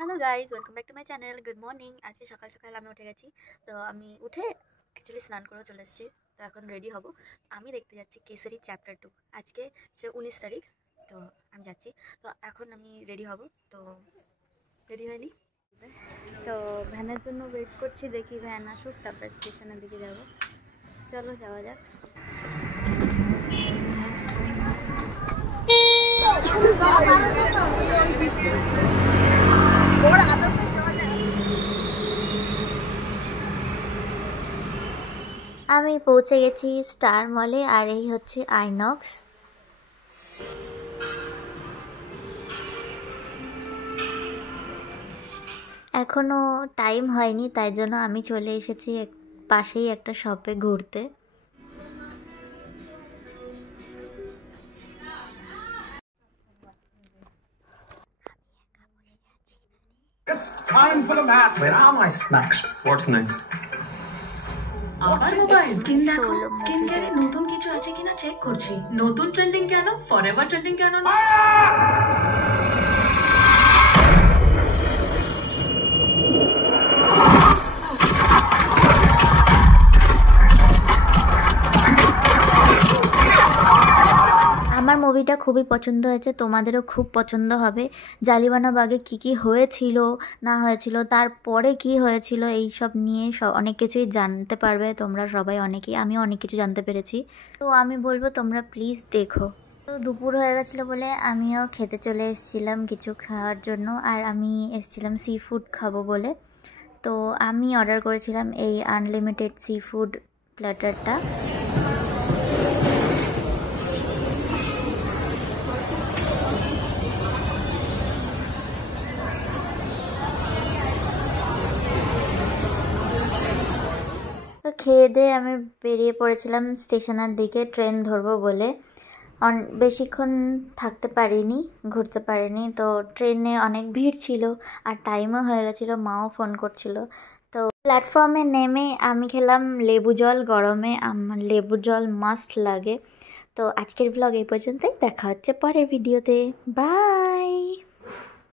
Hello guys, welcome back to my channel. Good morning. আজকে সকাল সকাল আমি উঠে গেছি। তো আমি উঠে অ্যাকচুয়ালি স্নান করে চলে এসেছি। তো এখন রেডি হব। আমি দেখতে যাচ্ছি কেসারি চ্যাপ্টার 2। আজকে হচ্ছে 19 তারিখ। তো আমি যাচ্ছি। তো এখন আমি রেডি হব। তো রেডি হয়নি, তো ভ্যানের জন্য ওয়েট করছি। দেখি ভ্যান আসুক, তারপর স্টেশনের দিকে যাব। চলো যাওয়া যাক। আমি পৌঁছে গেছি স্টার মলে, আর এই হচ্ছে আইনক্স। এখনো টাইম হয়নি, তাই জন্য আমি চলে এসেছি পাশেই একটা শপে ঘুরতে। It's time for the math. Where are my snacks? What's next? আবার মোবাইল স্ক্রিন দেখো, স্কিন কেয়ারে নতুন কিছু আছে কিনা চেক করছি। নতুন ট্রেন্ডিং কেন, ফরএভার ট্রেন্ডিং কেন না? আমার মুভিটা খুবই পছন্দ হয়েছে, তোমাদেরও খুব পছন্দ হবে। জালিয়ানওয়ালাবাগে কী হয়েছিল না হয়েছিল, তারপরে কি হয়েছিল, এই সব নিয়ে অনেক কিছুই জানতে পারবে তোমরা সবাই, অনেকেই। আমিও অনেক কিছু জানতে পেরেছি। তো আমি বলবো তোমরা প্লিজ দেখো। তো দুপুর হয়ে গেছিলো বলে আমিও খেতে চলে এসেছিলাম কিছু খাওয়ার জন্য, আর আমি এসেছিলাম সি ফুড খাবো বলে। তো আমি অর্ডার করেছিলাম এই আনলিমিটেড সি ফুড প্ল্যাটারটা। তো খেয়ে দিয়ে আমি বেরিয়ে পড়েছিলাম স্টেশনের দিকে ট্রেন ধরবো বলে। বেশিক্ষণ থাকতে পারিনি, ঘুরতে পারিনি। তো ট্রেনে অনেক ভিড় ছিল আর টাইমও হয়ে গেছিলো, মাও ফোন করছিল। তো প্ল্যাটফর্মে নেমে আমি খেলাম লেবু জল। গরমে আমার লেবু জল মাস্ট লাগে। তো আজকের ব্লগ এই পর্যন্তই, দেখা হচ্ছে পরের ভিডিওতে। বাই।